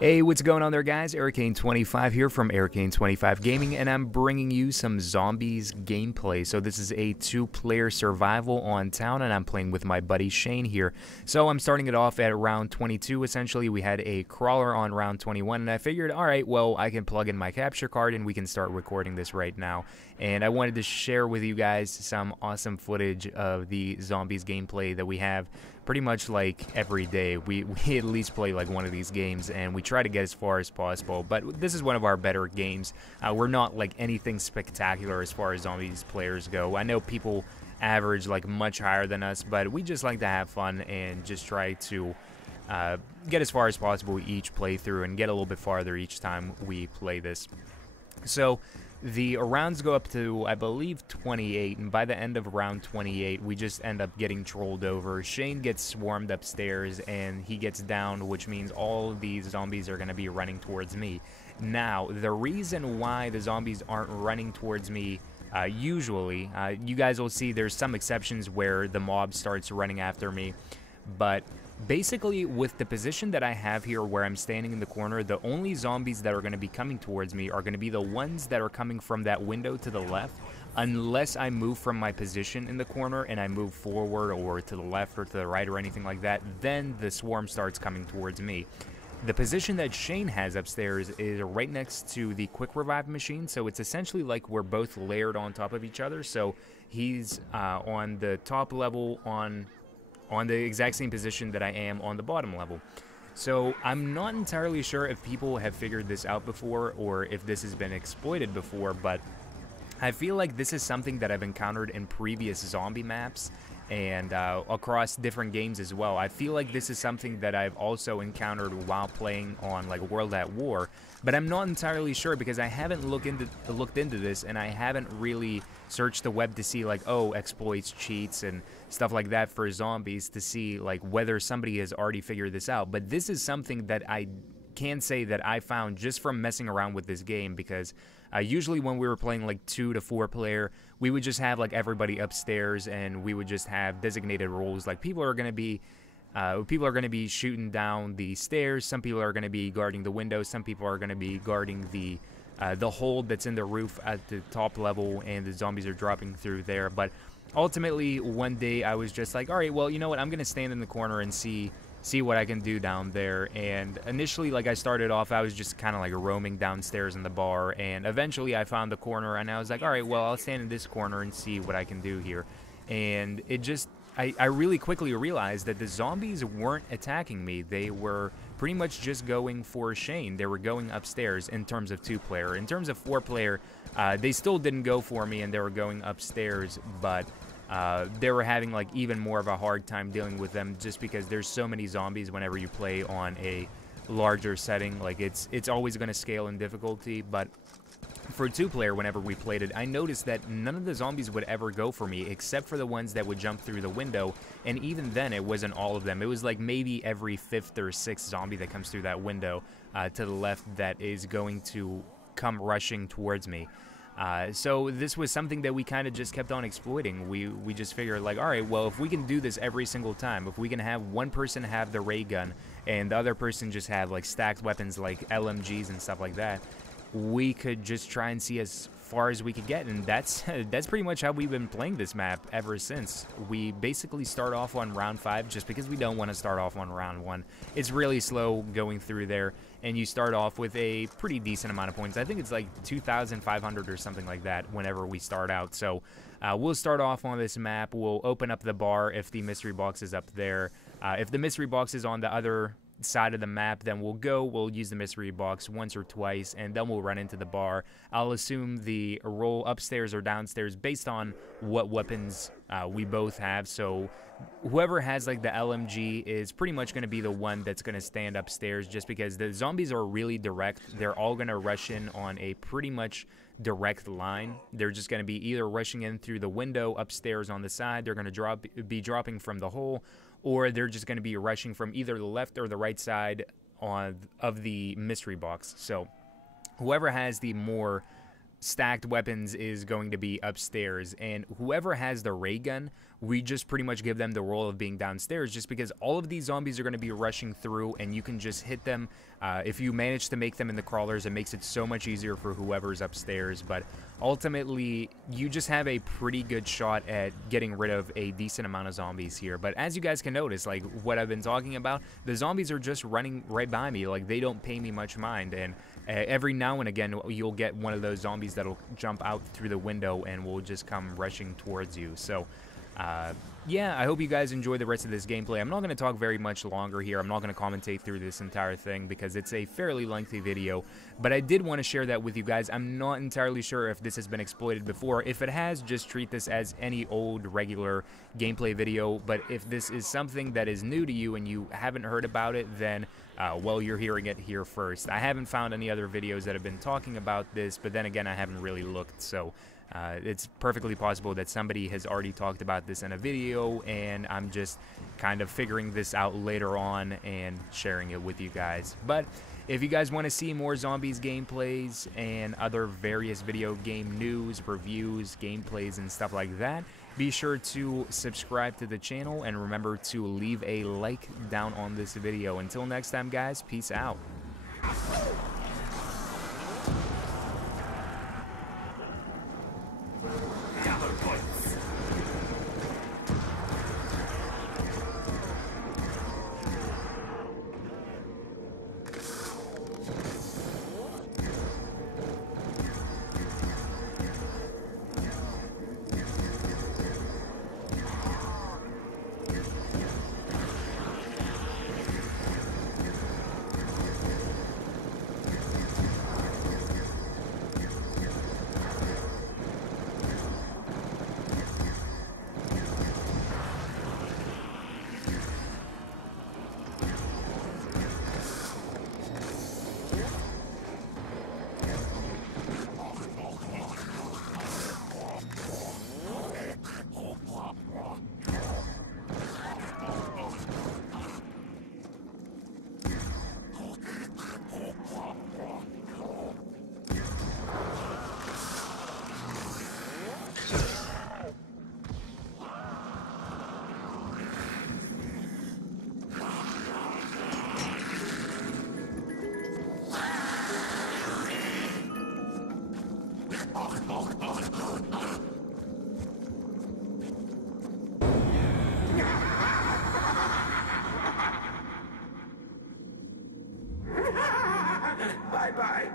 Hey, what's going on there, guys? Arcane25 here from Arcane25 Gaming, and I'm bringing you some Zombies gameplay. So this is a two-player survival on town, and I'm playing with my buddy Shane here. So I'm starting it off at round 22, essentially. We had a crawler on round 21, and I figured, alright, well, I can plug in my capture card, and we can start recording this right now. And I wanted to share with you guys some awesome footage of the Zombies gameplay that we have pretty much like every day. We at least play like one of these games, and we try to get as far as possible, but this is one of our better games. We're not like anything spectacular as far as Zombies players go. I know people average like much higher than us, but we just like to have fun and just try to get as far as possible each playthrough and get a little bit farther each time we play this. So the rounds go up to, I believe, 28, and by the end of round 28, we just end up getting trolled over. Shane gets swarmed upstairs, and he gets downed, which means all of these zombies are going to be running towards me. Now, the reason why the zombies aren't running towards me usually, you guys will see there's some exceptions where the mob starts running after me, but basically, with the position that I have here where I'm standing in the corner, the only zombies that are going to be coming towards me are going to be the ones that are coming from that window to the left, unless I move from my position in the corner and I move forward or to the left or to the right or anything like that, then the swarm starts coming towards me. The position that Shane has upstairs is right next to the quick revive machine, so it's essentially like we're both layered on top of each other. So he's on the top level on the exact same position that I am on the bottom level. So I'm not entirely sure if people have figured this out before or if this has been exploited before, but I feel like this is something that I've encountered in previous zombie maps and across different games as well. I feel like this is something that I've also encountered while playing on like World at War, but I'm not entirely sure because I haven't looked into this, and I haven't really searched the web to see like, oh, exploits, cheats, and stuff like that for zombies to see like whether somebody has already figured this out. But this is something that I can say that I found just from messing around with this game, because usually when we were playing like 2 to 4 player, we would just have like everybody upstairs, and we would just have designated roles. Like people are going to be shooting down the stairs, some people are going to be guarding the windows, some people are going to be guarding the hole that's in the roof at the top level, and the zombies are dropping through there. But ultimately, one day I was just like, all right, well, you know what, I'm going to stand in the corner and see what I can do down there. And initially, like, I started off, I was just kind of like roaming downstairs in the bar, and eventually I found the corner, and I was like, all right, well, I'll stand in this corner and see what I can do here. And it just, I really quickly realized that the zombies weren't attacking me. They were pretty much just going for Shane. They were going upstairs in terms of 2-player. In terms of 4-player, they still didn't go for me, and they were going upstairs, but they were having like even more of a hard time dealing with them, just because there's so many zombies whenever you play on a larger setting. Like it's always going to scale in difficulty. But for 2-player, whenever we played it, I noticed that none of the zombies would ever go for me except for the ones that would jump through the window, and even then it wasn't all of them. It was like maybe every 5th or 6th zombie that comes through that window to the left that is going to come rushing towards me. So this was something that we kind of just kept on exploiting. We just figured like, all right, well, if we can do this every single time, if we can have one person have the ray gun and the other person just have like stacked weapons like LMGs and stuff like that, we could just try and see as far as we could get. And that's pretty much how we've been playing this map ever since. We basically start off on round 5 just because we don't want to start off on round 1. It's really slow going through there, and you start off with a pretty decent amount of points. I think it's like 2,500 or something like that whenever we start out. So we'll start off on this map. We'll open up the bar if the mystery box is up there. If the mystery box is on the other side of the map, then we'll use the mystery box once or twice, and then we'll run into the bar. I'll assume the roll upstairs or downstairs based on what weapons we both have. So whoever has like the LMG is pretty much going to be the one that's going to stand upstairs, just because the zombies are really direct. They're all going to rush in on a pretty much direct line. They're just going to be either rushing in through the window upstairs on the side, they're going to be dropping from the hole, or they're just going to be rushing from either the left or the right side of the mystery box. So whoever has the more stacked weapons is going to be upstairs, and whoever has the ray gun we just pretty much give them the role of being downstairs, just because all of these zombies are going to be rushing through, and you can just hit them. If you manage to make them in the crawlers, it makes it so much easier for whoever's upstairs. But ultimately, you just have a pretty good shot at getting rid of a decent amount of zombies here. But as you guys can notice, like what I've been talking about, the zombies are just running right by me. Like, they don't pay me much mind, and every now and again you'll get one of those zombies that'll jump out through the window and will just come rushing towards you. So yeah, I hope you guys enjoy the rest of this gameplay. I'm not going to talk very much longer here. I'm not going to commentate through this entire thing because it's a fairly lengthy video, but I did want to share that with you guys. I'm not entirely sure if this has been exploited before. If it has, just treat this as any old regular gameplay video, but if this is something that is new to you and you haven't heard about it, then well, you're hearing it here first. I haven't found any other videos that have been talking about this, but then again, I haven't really looked, so it's perfectly possible that somebody has already talked about this in a video, and I'm just kind of figuring this out later on and sharing it with you guys. But if you guys want to see more zombies gameplays and other various video game news, reviews, gameplays, and stuff like that, be sure to subscribe to the channel and remember to leave a like down on this video. Until next time, guys, peace out. Bye-bye.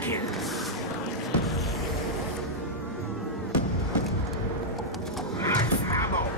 Chickens! Ammo!